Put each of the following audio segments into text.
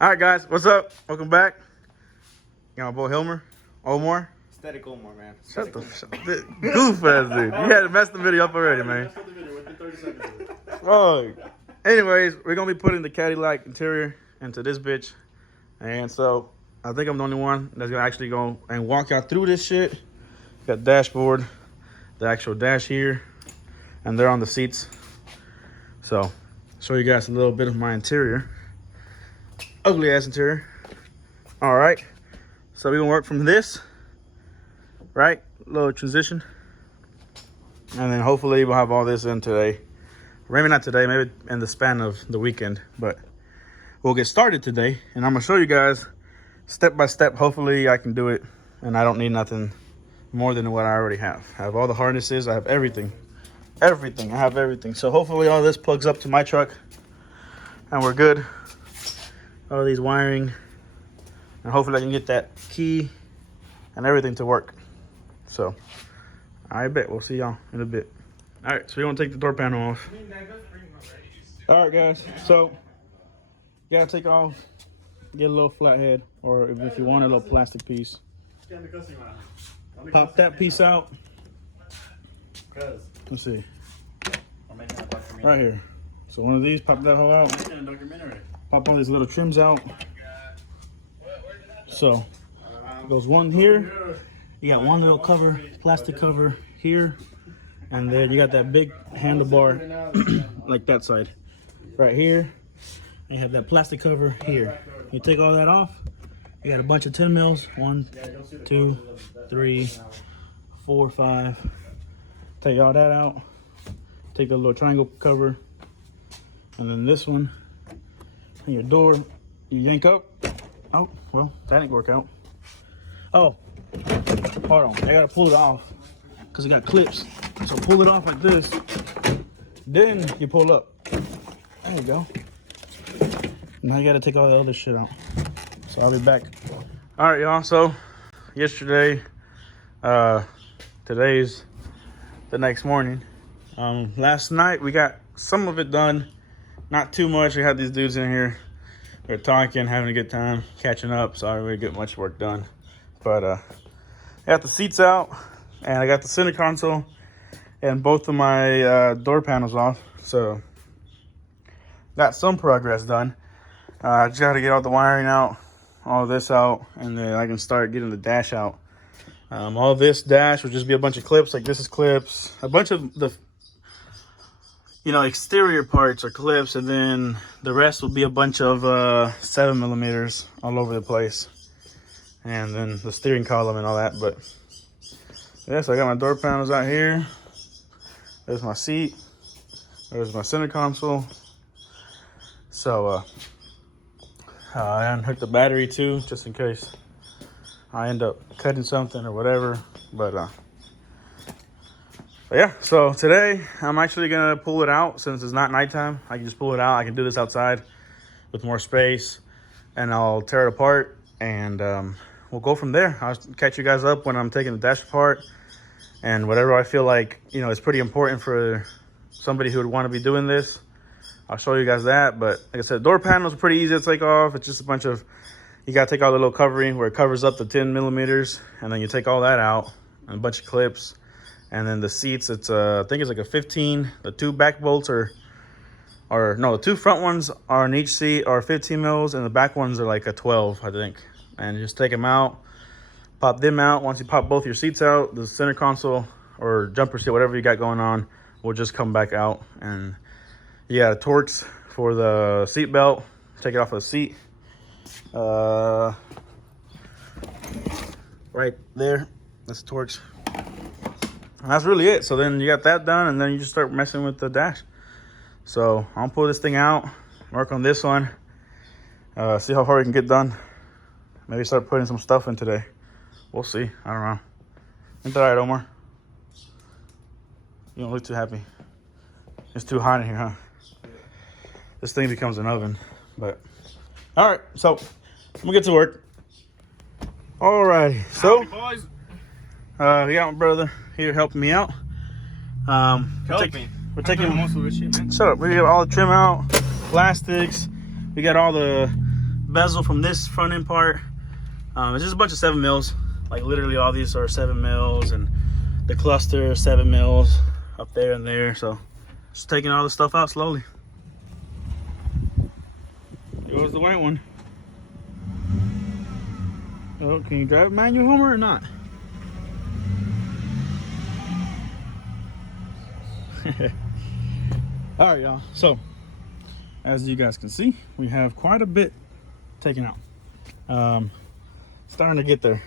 All right, guys, what's up? Welcome back. You know, boy Omar. Static Omar, man. Shut the goof ass dude. You had to mess the video up already, man. Oh, anyways, we're gonna be putting the Cadillac interior into this bitch, and so I think I'm the only one that's gonna actually go and walk y'all through this shit. Got dashboard, the actual dash here, and they're on the seats. So, show you guys a little bit of my interior. Ugly ass interior. All right, so we gonna work from this, right? Little transition, and then hopefully we'll have all this in today. Maybe not today, maybe in the span of the weekend, but we'll get started today, and I'm gonna show you guys step by step. Hopefully I can do it, and I don't need nothing more than what I already have. I have all the harnesses, I have everything. I have everything. So hopefully all this plugs up to my truck, and we're good. All these wiring, and hopefully I can get that key and everything to work. So I bet we'll see y'all in a bit. All right, so we're gonna take the door panel off. All right, guys, so you gotta take off, get a little flathead, or if you want a little plastic piece, pop that piece out. Let's see, right here. So one of these, pop that hole out. Pop all these little trims out. So goes one here. You got one little cover, plastic cover here, and then you got that big handlebar like that side right here. And you have that plastic cover here. You take all that off. You got a bunch of 10 mils. 1, 2, 3, 4, 5. Take all that out. Take the little triangle cover, and then this one. And your door, you yank up. Oh, well, that didn't work out. Oh, hold on. I gotta pull it off because it got clips. So pull it off like this. Then you pull up. There you go. Now you gotta take all the other shit out. So I'll be back. All right, y'all. So yesterday, today's the next morning. Last night we got some of it done. Not too much. We had these dudes in here. They're talking, having a good time, catching up. Sorry, we didn't get much work done. But I got the seats out, and I got the center console and both of my door panels off. So got some progress done. I just got to get all the wiring out, all this out, and then I can start getting the dash out. All this dash will just be a bunch of clips. Like this is clips. A bunch of the exterior parts are clips, and then the rest will be a bunch of 7mm all over the place, and then the steering column and all that. But yeah, so I got my door panels out here. There's my seat. There's my center console. So I unhooked the battery too, just in case I end up cutting something or whatever. But yeah, so today I'm actually gonna pull it out since it's not nighttime. I can just pull it out. I can do this outside with more space, and I'll tear it apart, and we'll go from there. I'll catch you guys up when I'm taking the dash apart, and whatever I feel like is pretty important for somebody who would want to be doing this, I'll show you guys that. But like I said, door panels are pretty easy to take off. It's just a bunch of, you gotta take out the little covering where it covers up the 10mm, and then you take all that out, and a bunch of clips. And then the seats, it's I think it's like a 15. The two back bolts the two front ones are in each seat are 15 mils, and the back ones are like a 12, I think. And just take them out, pop them out. Once you pop both your seats out, the center console or jumper seat, whatever you got going on, will just come back out. And you got a Torx for the seat belt. Take it off of the seat. Right there, that's the Torx. And that's really it. So then you got that done, and then you just start messing with the dash. So I'll pull this thing out, work on this one, see how far we can get done. Maybe start putting some stuff in today. We'll see. I don't know. Ain't that right, Omar? You don't look too happy. It's too hot in here, huh? This thing becomes an oven. But all right, so I'm gonna get to work. All righty. So boys. We got my brother here helping me out. We're taking most of this shit, man. Shut up. We got all the trim out, plastics. We got all the bezel from this front end part. It's just a bunch of 7 mils. Like literally all these are 7 mils, and the cluster 7 mils up there and there. So just taking all the stuff out slowly. Here goes the white one. Oh, can you drive manual, Homer, or not? All right, y'all. So as you guys can see, we have quite a bit taken out. Starting to get there.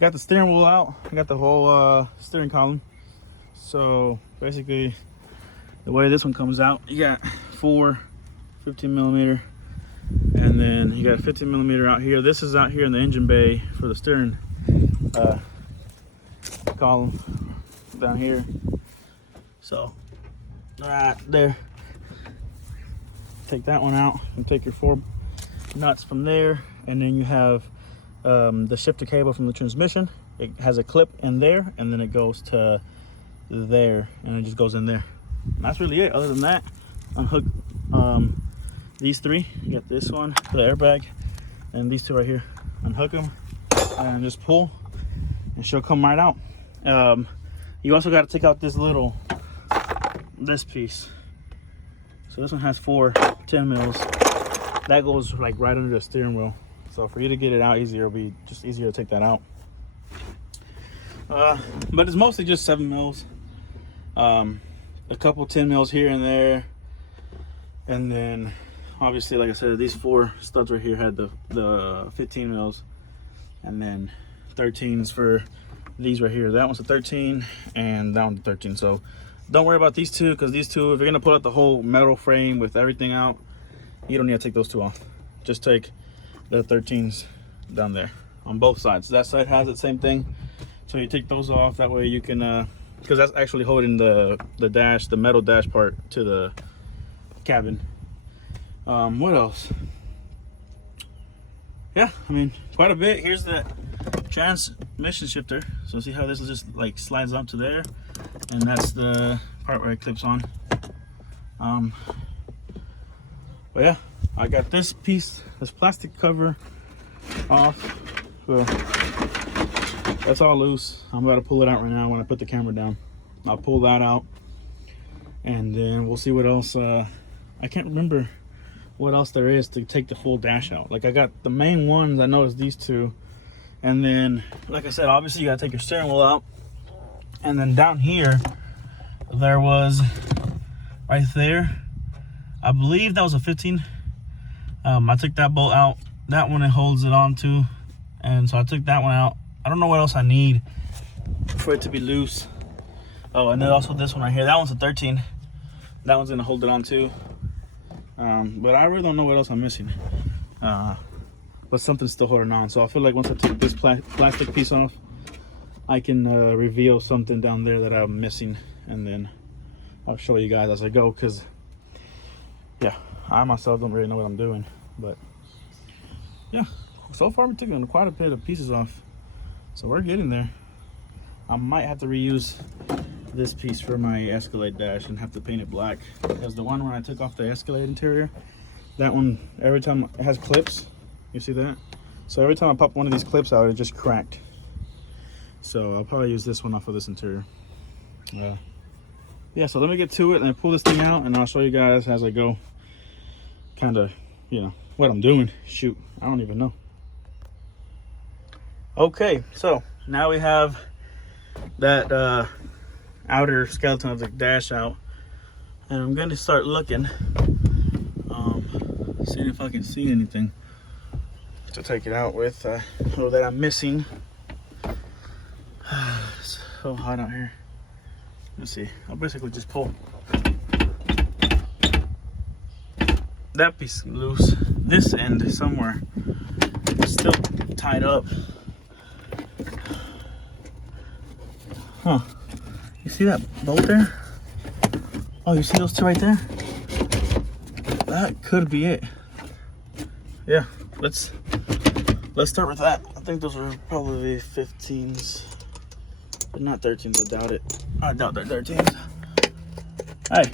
Got the steering wheel out. I got the whole steering column. So basically, the way this one comes out, you got 4 15mm, and then you got 15mm out here. This is out here in the engine bay for the steering column down here. So right there. Take that one out and take your 4 nuts from there, and then you have the shifter cable from the transmission. It has a clip in there, and then it goes to there, and it just goes in there. And that's really it. Other than that, unhook these 3. You got this one, the airbag, and these 2 right here. Unhook them and just pull, and she'll come right out. You also got to take out this piece. So this one has 4 10 mils. That goes like right under the steering wheel. So for you to get it out easier, it'll be just easier to take that out. But it's mostly just 7 mils. A couple 10 mils here and there. And then obviously, like I said, these 4 studs right here had the 15 mils. And then 13s for these right here. That one's a 13 and that one's a 13. So don't worry about these 2, because these 2, if you're gonna pull out the whole metal frame with everything out, you don't need to take those 2 off. Just take the 13s down there on both sides. That side has it, same thing. So you take those off, that way you can, because that's actually holding the dash, the metal dash part to the cabin. What else? Yeah, I mean, quite a bit. Here's the transmission shifter. So see how this just like slides up to there, and that's the part where it clips on. But yeah, I got this piece, this plastic cover off. So that's all loose. I'm about to pull it out right now when I put the camera down. I'll pull that out, and then we'll see what else. I can't remember what else there is to take the full dash out. Like I got the main ones, I know it's these 2. And then, like I said, obviously you gotta take your steering wheel out. And then down here, there was, right there, I believe that was a 15. I took that bolt out. That one it holds it on to. And so I took that one out. I don't know what else I need for it to be loose. Oh, and then also this one right here. That one's a 13. That one's gonna hold it on too. But I really don't know what else I'm missing. But something's still holding on. So I feel like once I take this plastic piece off, I can reveal something down there that I'm missing, and then I'll show you guys as I go, because yeah, I myself don't really know what I'm doing. But yeah, so far we're taking quite a bit of pieces off, so we're getting there. I might have to reuse this piece for my Escalade dash and have to paint it black, because the one when I took off the Escalade interior, that one, every time it has clips, you see that? So every time I pop one of these clips out, it just cracked. So I'll probably use this one off of this interior. Yeah, so let me get to it and pull this thing out, and I'll show you guys as I go, kind of, you know, what I'm doing. Shoot, I don't even know. Okay, so now we have that outer skeleton of the dash out, and I'm going to start looking, seeing if I can see anything to take it out with, or that I'm missing. It's so hot out here. Let's see. I'll basically just pull that piece loose. This end somewhere is still tied up. Huh. You see that bolt there? Oh, you see those 2 right there? That could be it. Yeah, let's start with that. I think those are probably 15s, but not 13s. I doubt it. I doubt they're 13s. Hey,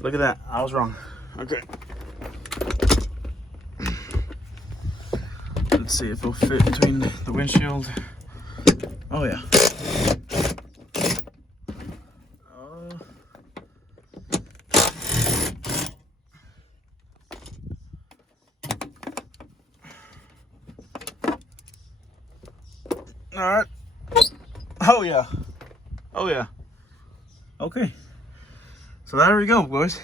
look at that. I was wrong. Okay. Let's see if it'll fit between the windshield. Oh yeah. All right. Oh yeah. Oh yeah. Okay. So there we go, boys.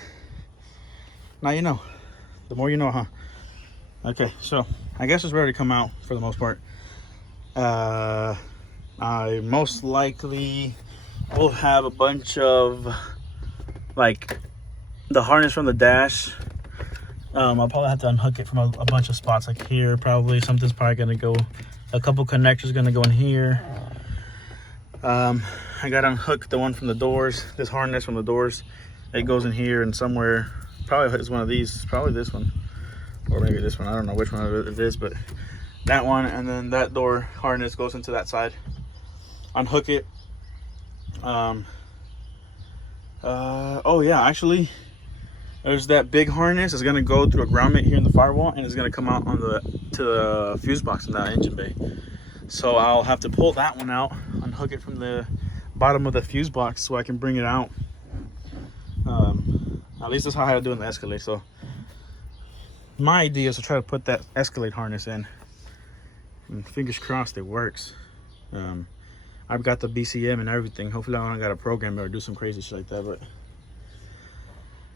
Now you know. The more you know, huh? Okay, so I guess it's ready to come out for the most part. I most likely will have a bunch of like the harness from the dash. I'll probably have to unhook it from a bunch of spots like here. Probably something's probably gonna go, a couple connectors gonna go in here. I gotta unhook the one from the doors, this harness from the doors. It goes in here and somewhere, probably it's one of these, probably this one, or maybe this one. I don't know which one it is, but that one, and then that door harness goes into that side. Unhook it. Oh yeah, actually, there's that big harness. It's gonna go through a grommet here in the firewall, and it's gonna come out on to the fuse box in that engine bay. So I'll have to pull that one out, unhook it from the bottom of the fuse box so I can bring it out. At least that's how I had to do in the Escalade. So my idea is to try to put that Escalade harness in, and fingers crossed it works. I've got the BCM and everything. Hopefully I don't got to program it or do some crazy shit like that,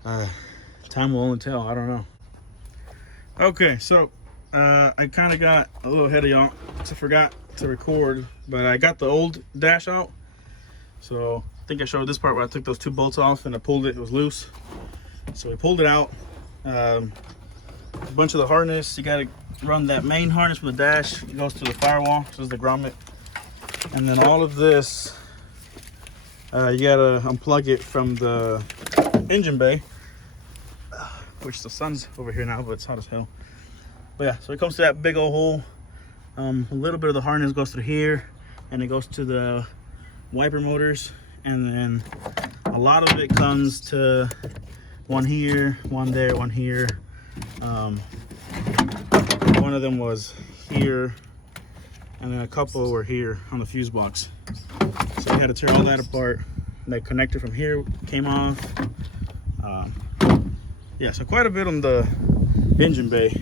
but time will only tell. I don't know. Okay, so I kind of got a little ahead of y'all because I forgot to record, but I got the old dash out. So I think I showed this part where I took those two bolts off and I pulled it. It was loose, so we pulled it out. A bunch of the harness, you got to run that main harness from the dash. It goes to the firewall, which is the grommet, and then all of this you got to unplug it from the engine bay, which the sun's over here now, but it's hot as hell. But yeah, so it comes to that big old hole. A little bit of the harness goes through here, and it goes to the wiper motors, and then a lot of it comes to one here, one there, one here. One of them was here, and then a couple were here on the fuse box. So we had to tear all that apart. The connector from here came off. Yeah, so quite a bit on the engine bay.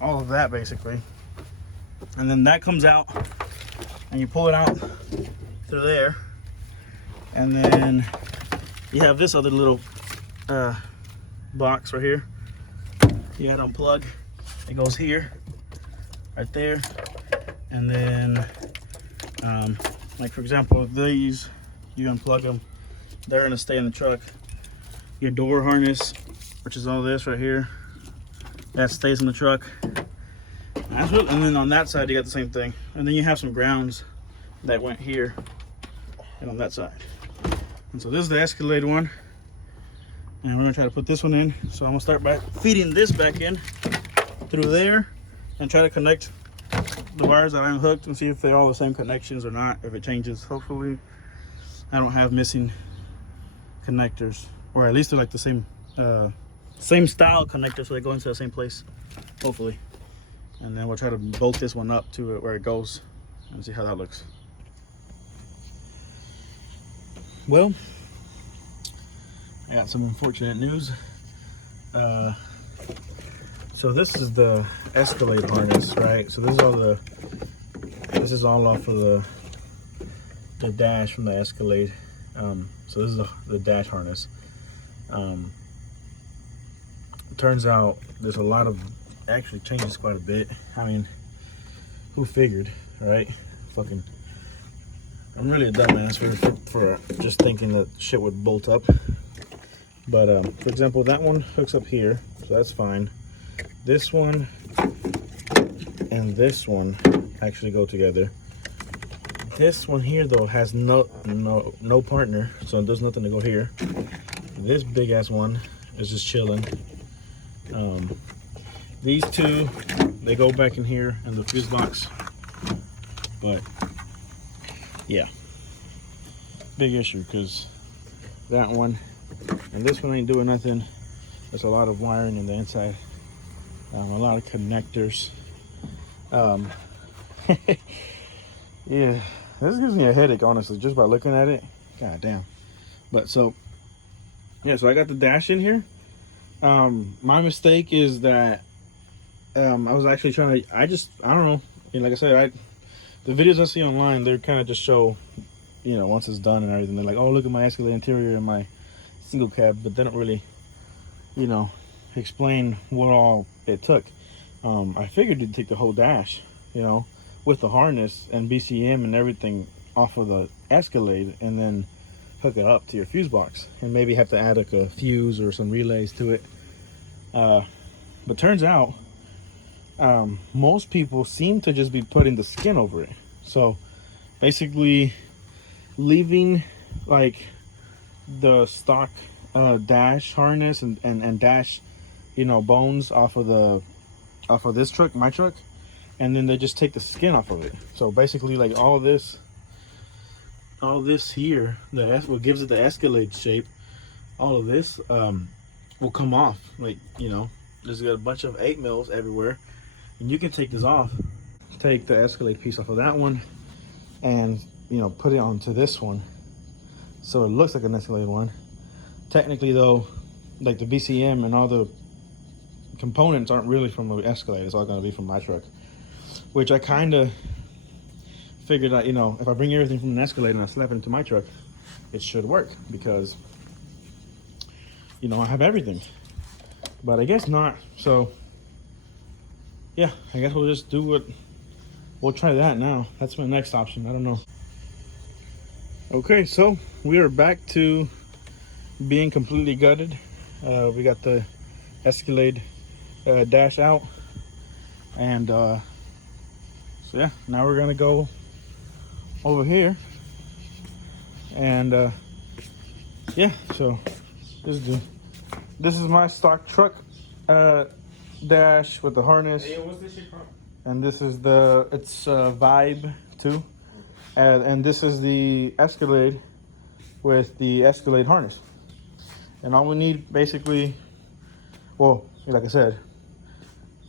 All of that basically. And then that comes out, and you pull it out through there, and then you have this other little box right here. You gotta unplug. It goes here, right there, and then like for example these, you unplug them, they're gonna stay in the truck. Your door harness, which is all this right here, that stays in the truck. That's really, and then on that side you got the same thing, and then you have some grounds that went here and on that side. And so this is the Escalade one, and we're gonna try to put this one in. So I'm gonna start by feeding this back in through there and try to connect the wires that I unhooked and see if they're all the same connections or not, if it changes. Hopefully I don't have missing connectors, or at least they're like the same style connectors, so they go into the same place, hopefully. And then we'll try to bolt this one up to it where it goes and see how that looks. Well, I got some unfortunate news. So this is the Escalade harness, right? So this is all off of the dash from the Escalade. So this is the dash harness. Turns out there's a lot of, actually changes quite a bit. I mean, who figured, right? Fucking, I'm really a dumbass for just thinking that shit would bolt up. But for example, that one hooks up here, so that's fine. This one and this one actually go together. This one here though has no partner, so there's nothing to go here. This big ass one is just chilling. These two, they go back in here in the fuse box. But yeah, big issue, because that one and this one ain't doing nothing. There's a lot of wiring in the inside, a lot of connectors. Um, yeah, this gives me a headache, honestly, just by looking at it. God damn. But so, yeah, so I got the dash in here. My mistake is that I was actually trying to, I don't know. Like I said, the videos I see online, they're kind of just show, once it's done and everything, they're like, oh, look at my Escalade interior and my single cab, but they don't really, explain what all it took. I figured you'd take the whole dash, with the harness and BCM and everything off of the Escalade, and then hook it up to your fuse box, and maybe have to add like a fuse or some relays to it. But turns out, most people seem to just be putting the skin over it. So basically leaving like the stock dash harness and dash bones off of this truck, my truck, and then they just take the skin off of it. So basically, like all this here, what gives it the Escalade shape, all of this will come off. Like, there's got a bunch of 8 mils everywhere, and you can take this off, take the Escalade piece off of that one, and put it onto this one, so it looks like an Escalade one. Technically though, like the BCM and all the components aren't really from the Escalade. It's all going to be from my truck, which I kind of figured out, if I bring everything from an Escalade and I slap it into my truck, it should work, because I have everything. But I guess not. So yeah, I guess we'll just we'll try that now. That's my next option. I don't know. Okay, so we are back to being completely gutted. We got the Escalade dash out, and so yeah, now we're gonna go over here, and yeah, so this is my stock truck dash with the harness. Hey, what's this shit from? And this is it's Vibe 2, and this is the Escalade with the Escalade harness. And all we need, basically, well, like I said,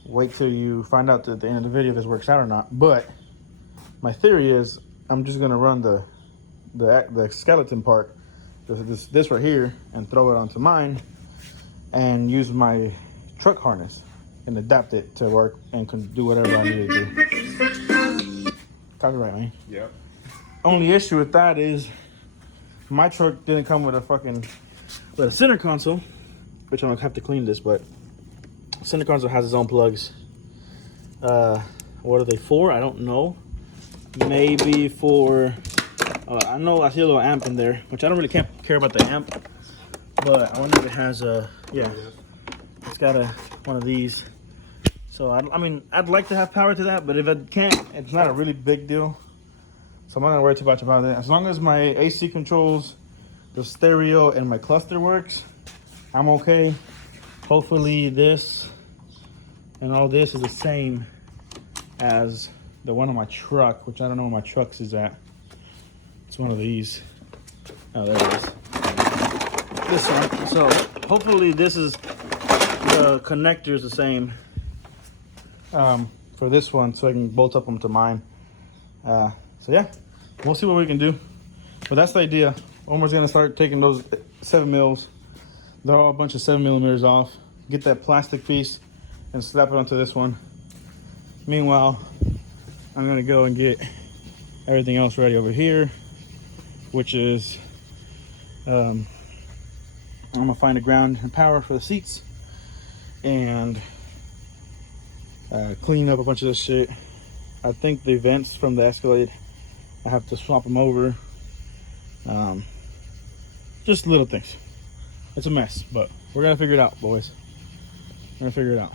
wait till you find out at the end of the video if this works out or not. But my theory is I'm just gonna run the skeleton part, this right here, and throw it onto mine, and use my truck harness and adapt it to work and can do whatever I need to do. Copyright, man. Yep. Only issue with that is my truck didn't come with a center console, which I'm gonna have to clean this, but center console has its own plugs. What are they for? I don't know. Maybe for, I know I see a little amp in there, which I don't really care about the amp, but I wonder if it has it's got one of these. So I mean, I'd like to have power to that, but if I can't, it's not a really big deal. So I'm not gonna worry too much about it. As long as my AC controls, the stereo, and my cluster works, I'm okay. Hopefully this and all this is the same as the one on my truck, which I don't know where my truck's is at. It's one of these. Oh, there it is. This one. So hopefully this is, the connector is the same for this one, so I can bolt up them to mine. So yeah, we'll see what we can do. But that's the idea. Omar's gonna start taking those 7 mils. They're all a bunch of 7mm off. Get that plastic piece and slap it onto this one. Meanwhile, I'm gonna go and get everything else ready over here, which is I'm gonna find a ground and power for the seats, and clean up a bunch of this shit. I think the vents from the Escalade, I have to swap them over. Just little things. It's a mess, but we're gonna figure it out, boys. We're gonna figure it out.